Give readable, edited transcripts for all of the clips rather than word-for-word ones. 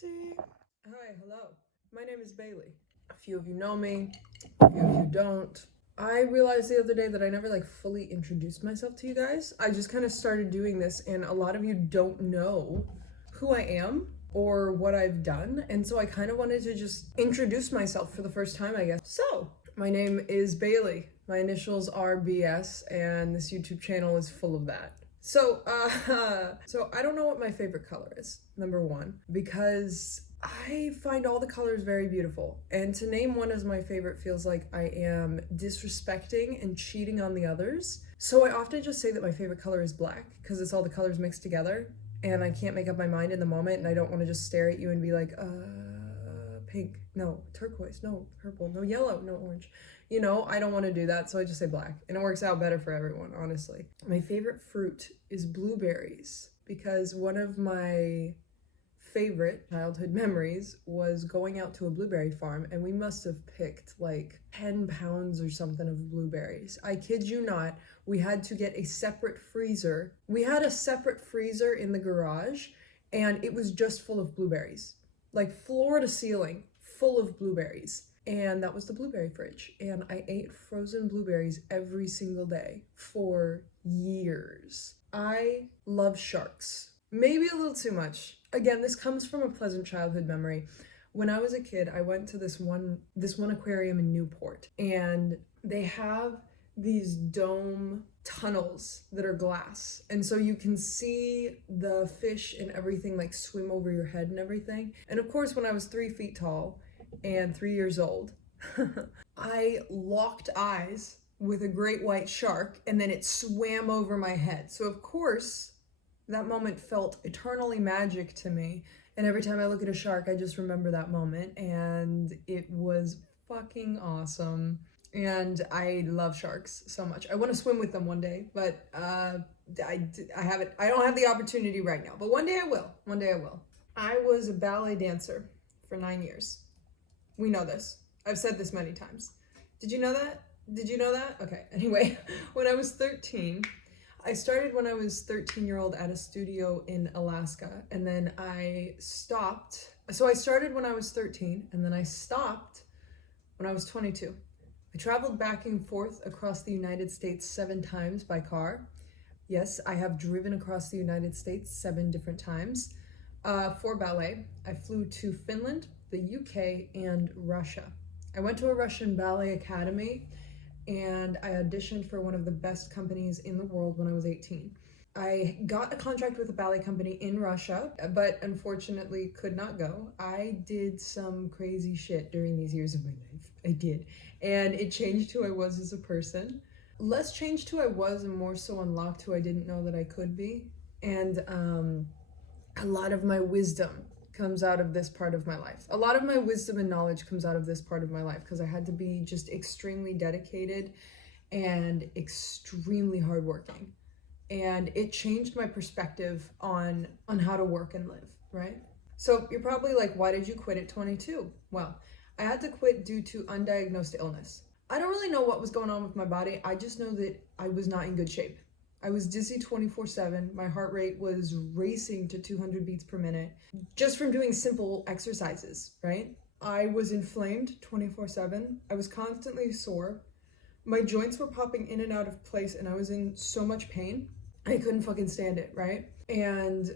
see. Hi, hello. My name is Bailey. A few of you know me, a few of you don't. I realized the other day that I never fully introduced myself to you guys. I just kind of started doing this, and a lot of you don't know who I am or what I've done, and so I kind of wanted to just introduce myself for the first time, I guess. So, my name is Bailey. My initials are BS, and this YouTube channel is full of that. So I don't know what my favorite color is, number one, because I find all the colors very beautiful. And to name one as my favorite feels like I am disrespecting and cheating on the others. So I often just say that my favorite color is black, because it's all the colors mixed together. And I can't make up my mind in the moment, and I don't want to just stare at you and be like, pink, no, turquoise, no, purple, no, yellow, no, orange. You know, I don't want to do that, so I just say black. And it works out better for everyone, honestly. My favorite fruit is blueberries, because one of my favorite childhood memories was going out to a blueberry farm, and we must have picked 10 pounds or something of blueberries. I kid you not, we had to get a separate freezer. We had a separate freezer in the garage, and it was just full of blueberries. Floor to ceiling, full of blueberries. And that was the blueberry fridge. And I ate frozen blueberries every single day for years. I love sharks. Maybe a little too much. Again, this comes from a pleasant childhood memory. When I was a kid, I went to this one aquarium in Newport, and they have these dome tunnels that are glass, and so you can see the fish and everything swim over your head and everything. And of course, when I was 3 feet tall and 3 years old, I locked eyes with a great white shark, and then it swam over my head. So of course, that moment felt eternally magic to me. And every time I look at a shark, I just remember that moment, and it was fucking awesome. And I love sharks so much. I want to swim with them one day, but I don't have the opportunity right now, but one day I will. One day I will. I was a ballet dancer for 9 years. We know this. I've said this many times. Did you know that? Did you know that? Okay, anyway, when I was 13, I started when I was 13-year-old at a studio in Alaska, and then I stopped. So I started when I was 13, and then I stopped when I was 22. I traveled back and forth across the United States 7 times by car. Yes, I have driven across the United States 7 different times for ballet. I flew to Finland, the UK, and Russia. I went to a Russian ballet academy, and I auditioned for one of the best companies in the world when I was 18. I got a contract with a ballet company in Russia, but unfortunately could not go. I did some crazy shit during these years of my life. I did. And it changed who I was as a person. Less changed who I was and more so unlocked who I didn't know that I could be. And a lot of my wisdom comes out of this part of my life. A lot of my wisdom and knowledge comes out of this part of my life, because I had to be just extremely dedicated and extremely hardworking. And it changed my perspective on how to work and live, right? So you're probably like, why did you quit at 22? Well, I had to quit due to undiagnosed illness. I don't really know what was going on with my body. I just know that I was not in good shape. I was dizzy 24/7. My heart rate was racing to 200 beats per minute just from doing simple exercises, right? I was inflamed 24/7. I was constantly sore. My joints were popping in and out of place, and I was in so much pain. I couldn't fucking stand it, right? And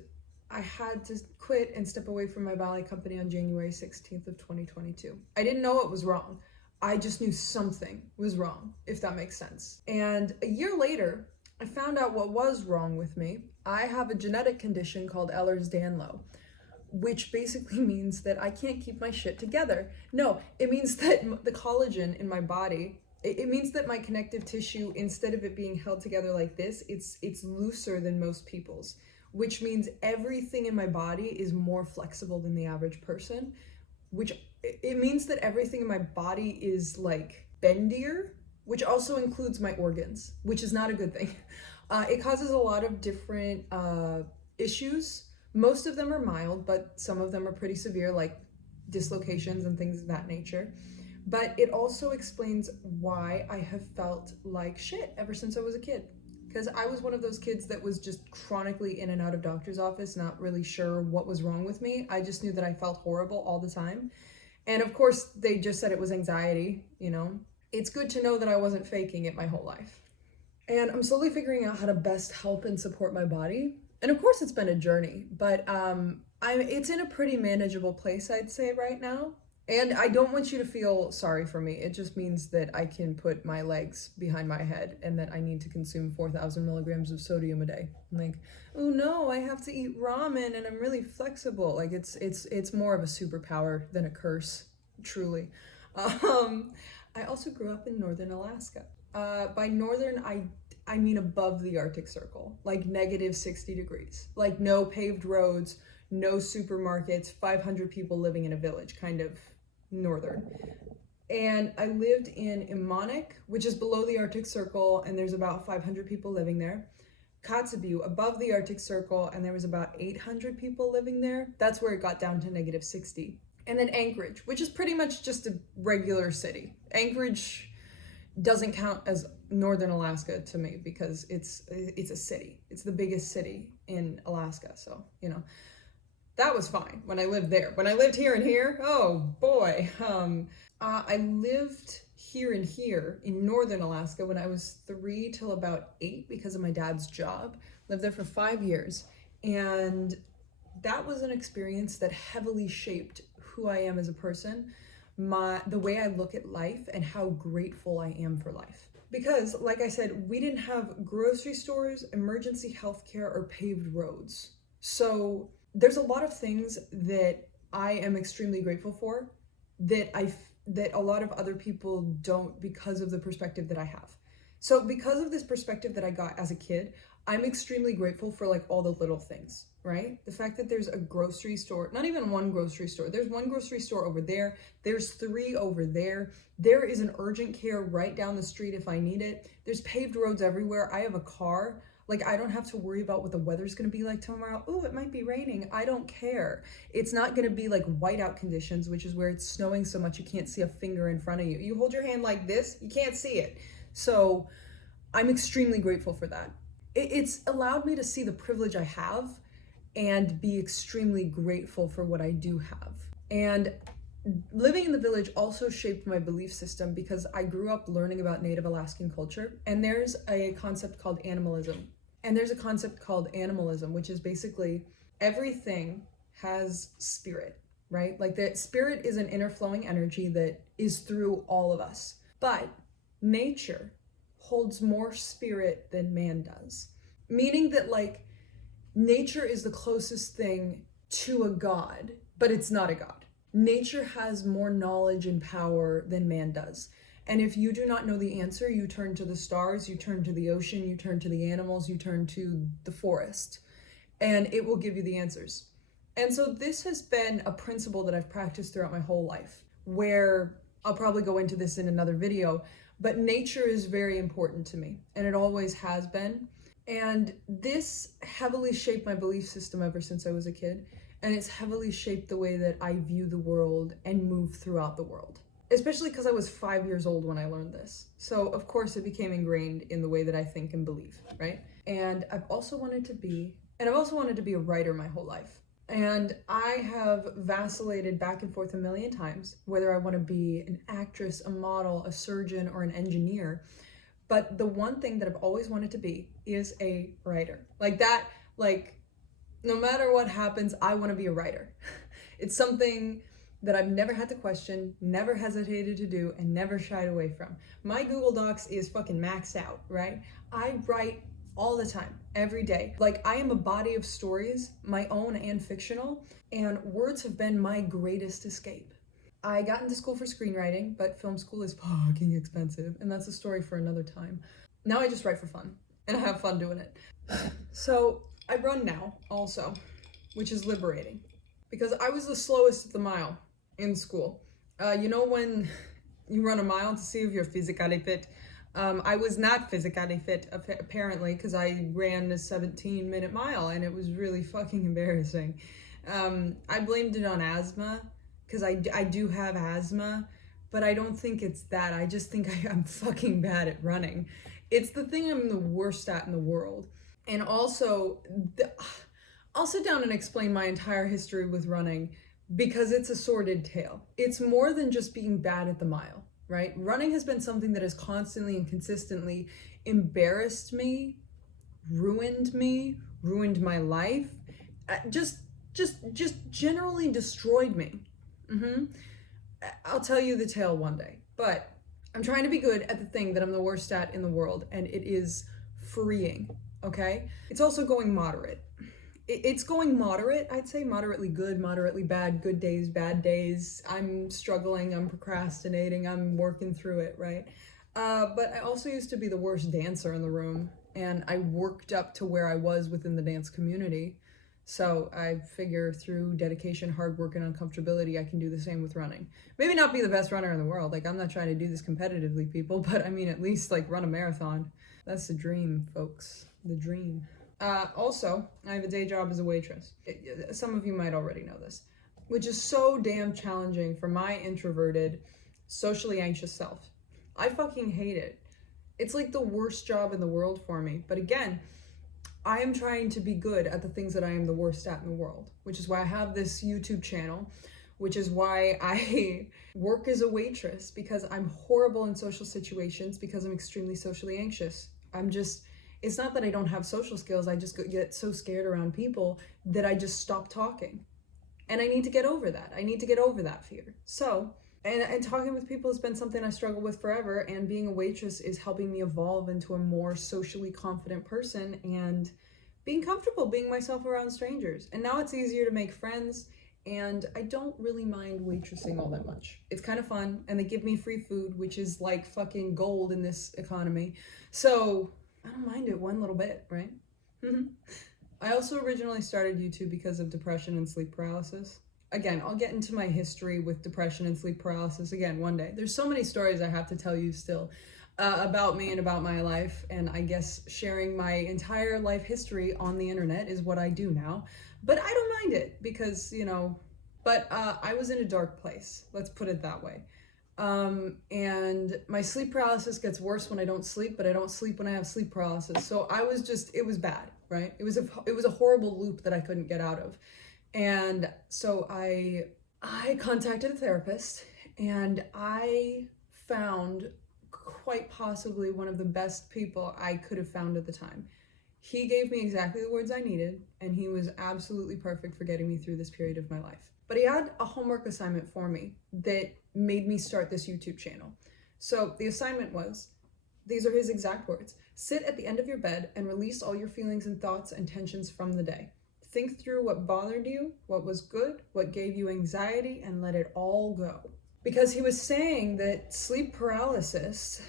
I had to quit and step away from my ballet company on January 16th of 2022. I didn't know what was wrong. I just knew something was wrong, if that makes sense. And a year later, I found out what was wrong with me. I have a genetic condition called Ehlers-Danlos, which basically means that I can't keep my shit together. No, it means that the collagen in my body, it means that my connective tissue, instead of it being held together like this, it's looser than most people's, which means everything in my body is more flexible than the average person, which it means that everything in my body is bendier, which also includes my organs, which is not a good thing. It causes a lot of different issues. Most of them are mild, but some of them are pretty severe, like dislocations and things of that nature. But it also explains why I have felt like shit ever since I was a kid. because I was one of those kids that was just chronically in and out of doctor's office, not really sure what was wrong with me. I just knew that I felt horrible all the time. And of course, they just said it was anxiety, you know. It's good to know that I wasn't faking it my whole life. And I'm slowly figuring out how to best help and support my body. And of course, it's been a journey, but it's in a pretty manageable place, I'd say, right now. And I don't want you to feel sorry for me. It just means that I can put my legs behind my head and that I need to consume 4,000 milligrams of sodium a day. I'm like, oh no, I have to eat ramen and I'm really flexible. Like it's more of a superpower than a curse, truly. I also grew up in northern Alaska. By northern, I mean above the Arctic Circle, like negative 60 degrees, like no paved roads, no supermarkets, 500 people living in a village, kind of northern. And I lived in Imanik, which is below the Arctic Circle, and there's about 500 people living there. Kotzebue, above the Arctic Circle, and there was about 800 people living there. That's where it got down to negative 60. And then Anchorage, which is pretty much just a regular city. Anchorage doesn't count as northern Alaska to me because it's a city. It's the biggest city in Alaska, so, you know. That was fine when I lived there. When I lived here and here, oh boy. I lived here and here in northern Alaska when I was 3 till about 8 because of my dad's job. Lived there for 5 years. And that was an experience that heavily shaped who I am as a person, the way I look at life and how grateful I am for life. Because, like I said, we didn't have grocery stores, emergency healthcare, or paved roads. So there's a lot of things that I am extremely grateful for that a lot of other people don't because of the perspective that I have. So because of this perspective that I got as a kid, I'm extremely grateful for like all the little things, right? The fact that there's a grocery store, not even one grocery store. There's one grocery store over there. There's 3 over there. There is an urgent care right down the street if I need it. There's paved roads everywhere. I have a car. Like, I don't have to worry about what the weather's gonna be like tomorrow. Oh, it might be raining. I don't care. It's not gonna be like whiteout conditions, which is where it's snowing so much you can't see a finger in front of you. You hold your hand like this, you can't see it. So I'm extremely grateful for that. It's allowed me to see the privilege I have and be extremely grateful for what I do have. And living in the village also shaped my belief system because I grew up learning about Native Alaskan culture, and there's a concept called animalism. And there's a concept called animalism, which is basically everything has spirit, right? Like that spirit is an inner flowing energy that is through all of us. But nature holds more spirit than man does. Meaning that like nature is the closest thing to a god, but it's not a god. Nature has more knowledge and power than man does. And if you do not know the answer, you turn to the stars, you turn to the ocean, you turn to the animals, you turn to the forest, and it will give you the answers. And so this has been a principle that I've practiced throughout my whole life, where I'll probably go into this in another video, but nature is very important to me, and it always has been. And this heavily shaped my belief system ever since I was a kid. And it's heavily shaped the way that I view the world and move throughout the world. Especially because I was 5 years old when I learned this. So of course it became ingrained in the way that I think and believe, right? And I've also wanted to be a writer my whole life. And I have vacillated back and forth a million times, whether I want to be an actress, a model, a surgeon, or an engineer. But the one thing that I've always wanted to be is a writer. No matter what happens, I want to be a writer. It's something that I've never had to question, never hesitated to do, and never shied away from. My Google Docs is fucking maxed out, right? I write all the time, every day. Like, I am a body of stories, my own and fictional, and words have been my greatest escape. I got into school for screenwriting, but film school is fucking expensive, and that's a story for another time. Now I just write for fun, and I have fun doing it. So I run now, also, which is liberating, because I was the slowest at the mile in school. You know when you run a mile to see if you're physically fit? I was not physically fit, apparently, because I ran a 17-minute mile, and it was really fucking embarrassing. I blamed it on asthma, because I do have asthma, but I don't think it's that. I just think I'm fucking bad at running. It's the thing I'm the worst at in the world. And also, I'll sit down and explain my entire history with running because it's a sordid tale. It's more than just being bad at the mile, right? Running has been something that has constantly and consistently embarrassed me, ruined my life, just generally destroyed me. I'll tell you the tale one day, but I'm trying to be good at the thing that I'm the worst at in the world, and it is freeing, okay? It's also going moderate. It's going moderate, I'd say moderately good, moderately bad, good days, bad days. I'm struggling, I'm procrastinating, I'm working through it, right? But I also used to be the worst dancer in the room, and I worked up to where I was within the dance community. So I figure through dedication, hard work, and uncomfortability, I can do the same with running. Maybe not be the best runner in the world. Like, I'm not trying to do this competitively, people, but I mean, at least like run a marathon. That's the dream, folks. The dream. Also, I have a day job as a waitress. Some of you might already know this, which is so damn challenging for my introverted, socially anxious self. I fucking hate it. It's like the worst job in the world for me. But again, I am trying to be good at the things that I am the worst at in the world, which is why I have this YouTube channel, which is why I work as a waitress, because I'm horrible in social situations, because I'm extremely socially anxious. It's not that I don't have social skills, I just get so scared around people that I just stop talking. And I need to get over that. I need to get over that fear. So, and talking with people has been something I struggle with forever, and being a waitress is helping me evolve into a more socially confident person and being comfortable being myself around strangers. And now it's easier to make friends, and I don't really mind waitressing all that much. It's kind of fun, and they give me free food, which is like fucking gold in this economy. So I don't mind it one little bit, right? I also originally started YouTube because of depression and sleep paralysis. Again, I'll get into my history with depression and sleep paralysis again one day. There's so many stories I have to tell you still about me and about my life, and I guess sharing my entire life history on the internet is what I do now. But I don't mind it because, but I was in a dark place, let's put it that way. And my sleep paralysis gets worse when I don't sleep, but I don't sleep when I have sleep paralysis. So it was bad, right? It was a horrible loop that I couldn't get out of. And so I contacted a therapist, and I found quite possibly one of the best people I could have found at the time. He gave me exactly the words I needed, and he was absolutely perfect for getting me through this period of my life. But he had a homework assignment for me that made me start this YouTube channel. So the assignment was, these are his exact words: sit at the end of your bed and release all your feelings and thoughts and tensions from the day. Think through what bothered you, what was good, what gave you anxiety, and let it all go. Because he was saying that sleep paralysis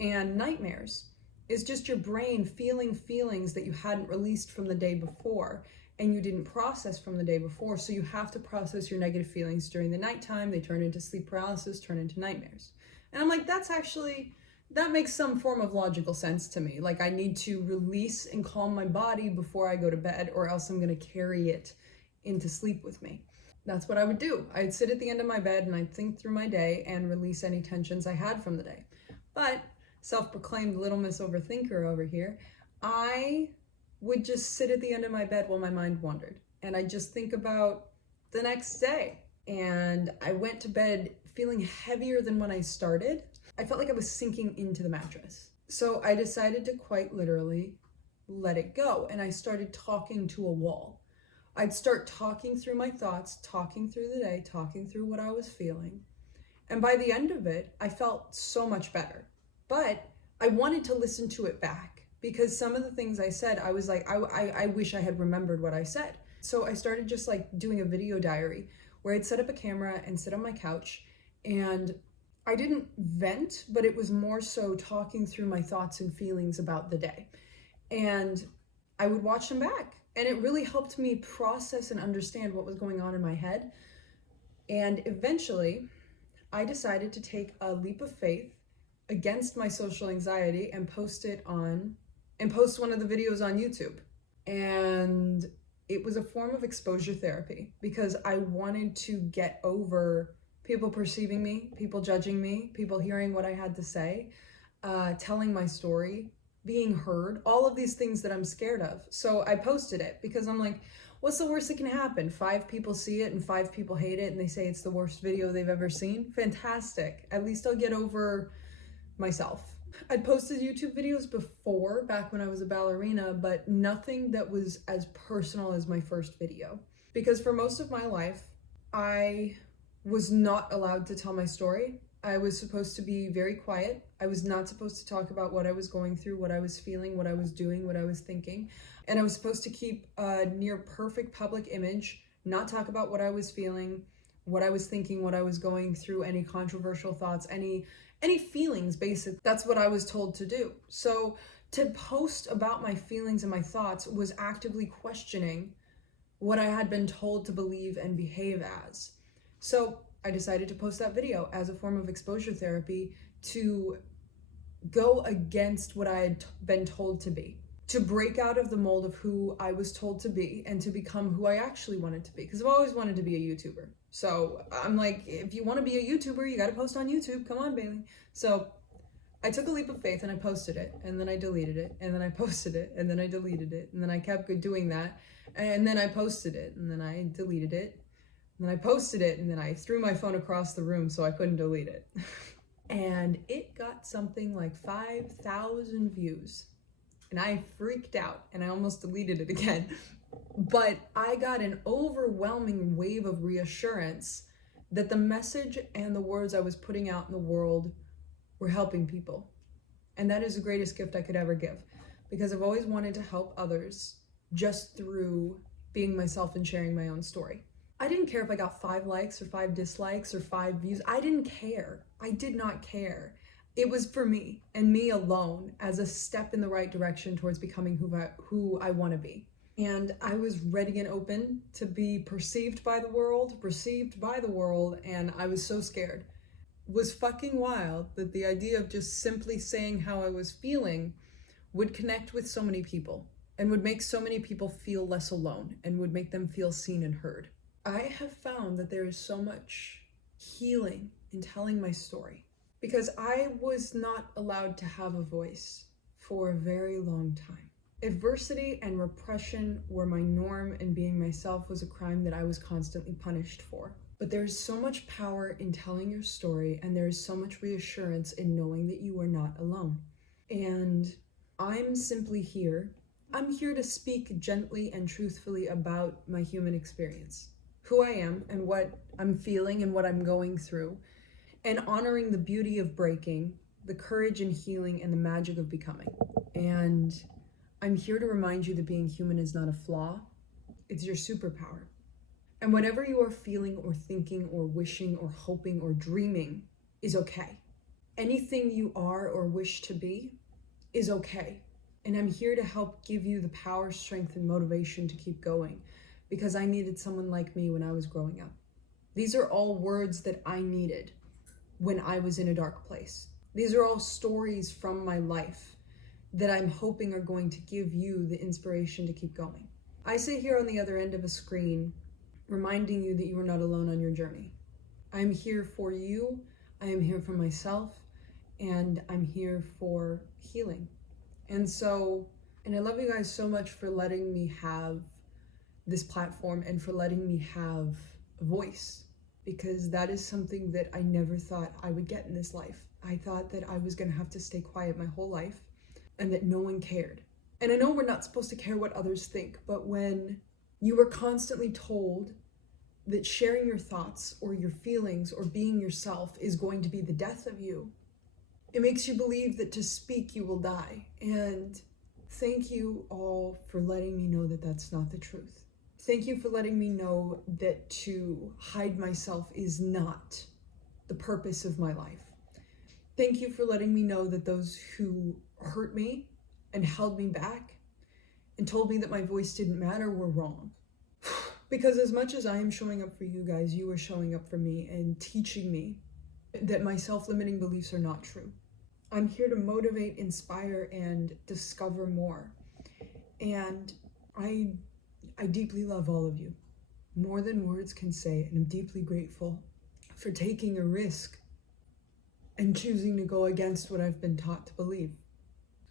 and nightmares is just your brain feeling feelings that you hadn't released from the day before and you didn't process from the day before. So you have to process your negative feelings during the nighttime. They turn into sleep paralysis, turn into nightmares. And I'm like, that makes some form of logical sense to me. Like, I need to release and calm my body before I go to bed, or else I'm going to carry it into sleep with me. That's what I would do. I'd sit at the end of my bed and I'd think through my day and release any tensions I had from the day. But self-proclaimed little miss overthinker over here, I would just sit at the end of my bed while my mind wandered. And I'd just think about the next day. And I went to bed feeling heavier than when I started. I felt like I was sinking into the mattress. So I decided to quite literally let it go. And I started talking to a wall. I'd start talking through my thoughts, talking through the day, talking through what I was feeling. And by the end of it, I felt so much better. But I wanted to listen to it back, because some of the things I said, I was like, I wish I had remembered what I said. So I started just like doing a video diary where I'd set up a camera and sit on my couch, and I didn't vent, but it was more so talking through my thoughts and feelings about the day. And I would watch them back, and it really helped me process and understand what was going on in my head. And eventually I decided to take a leap of faith against my social anxiety and post one of the videos on YouTube. And it was a form of exposure therapy, because I wanted to get over people perceiving me, people judging me, people hearing what I had to say. telling my story, being heard, all of these things that I'm scared of. So I posted it because I'm like, what's the worst that can happen? 5 people see it and 5 people hate it and they say it's the worst video they've ever seen. Fantastic. At least I'll get over myself. I'd posted YouTube videos before, back when I was a ballerina, but nothing that was as personal as my first video. Because for most of my life, I was not allowed to tell my story. I was supposed to be very quiet. I was not supposed to talk about what I was going through, what I was feeling, what I was doing, what I was thinking. And I was supposed to keep a near perfect public image, not talk about what I was feeling, what I was thinking, what I was going through, any controversial thoughts, any feelings, basically. That's what I was told to do. So to post about my feelings and my thoughts was actively questioning what I had been told to believe and behave as. So I decided to post that video as a form of exposure therapy to go against what I had been told to be, to break out of the mold of who I was told to be and to become who I actually wanted to be. Because I've always wanted to be a YouTuber. So I'm like, if you want to be a YouTuber, you got to post on YouTube. Come on, Bailey. So I took a leap of faith and I posted it, and then I deleted it, and then I posted it, and then I deleted it, and then I kept doing that, and then I posted it, and then I deleted it, and then I posted it, and then I threw my phone across the room so I couldn't delete it. And it got something like 5,000 views. And I freaked out and I almost deleted it again. But I got an overwhelming wave of reassurance that the message and the words I was putting out in the world were helping people. And that is the greatest gift I could ever give, because I've always wanted to help others just through being myself and sharing my own story. I didn't care if I got 5 likes or 5 dislikes or 5 views. I didn't care. I did not care. It was for me and me alone as a step in the right direction towards becoming who I want to be. And I was ready and open to be perceived by the world, received by the world, and I was so scared. It was fucking wild that the idea of just simply saying how I was feeling would connect with so many people and would make so many people feel less alone and would make them feel seen and heard. I have found that there is so much healing in telling my story, because I was not allowed to have a voice for a very long time. Adversity and repression were my norm, and being myself was a crime that I was constantly punished for. But there's so much power in telling your story, and there is so much reassurance in knowing that you are not alone. And I'm simply here. I'm here to speak gently and truthfully about my human experience, who I am and what I'm feeling and what I'm going through, and honoring the beauty of breaking, the courage and healing, and the magic of becoming. And I'm here to remind you that being human is not a flaw, it's your superpower. And whatever you are feeling or thinking or wishing or hoping or dreaming is okay. Anything you are or wish to be is okay. And I'm here to help give you the power, strength, and motivation to keep going, because I needed someone like me when I was growing up. These are all words that I needed when I was in a dark place. These are all stories from my life that I'm hoping are going to give you the inspiration to keep going. I sit here on the other end of a screen reminding you that you are not alone on your journey. I'm here for you, I am here for myself, and I'm here for healing. And I love you guys so much for letting me have this platform and for letting me have a voice, because that is something that I never thought I would get in this life. I thought that I was gonna have to stay quiet my whole life and that no one cared. And I know we're not supposed to care what others think, but when you were constantly told that sharing your thoughts or your feelings or being yourself is going to be the death of you, it makes you believe that to speak you will die. And thank you all for letting me know that that's not the truth. Thank you for letting me know that to hide myself is not the purpose of my life. Thank you for letting me know that those who hurt me and held me back and told me that my voice didn't matter were wrong. Because as much as I am showing up for you guys, you are showing up for me and teaching me that my self-limiting beliefs are not true. I'm here to motivate, inspire, and discover more. And I deeply love all of you, more than words can say, and I'm deeply grateful for taking a risk and choosing to go against what I've been taught to believe.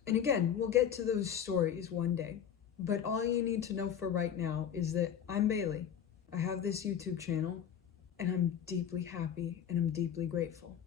And again, we'll get to those stories one day. But all you need to know for right now is that I'm Bailey. I have this YouTube channel, and I'm deeply happy and I'm deeply grateful.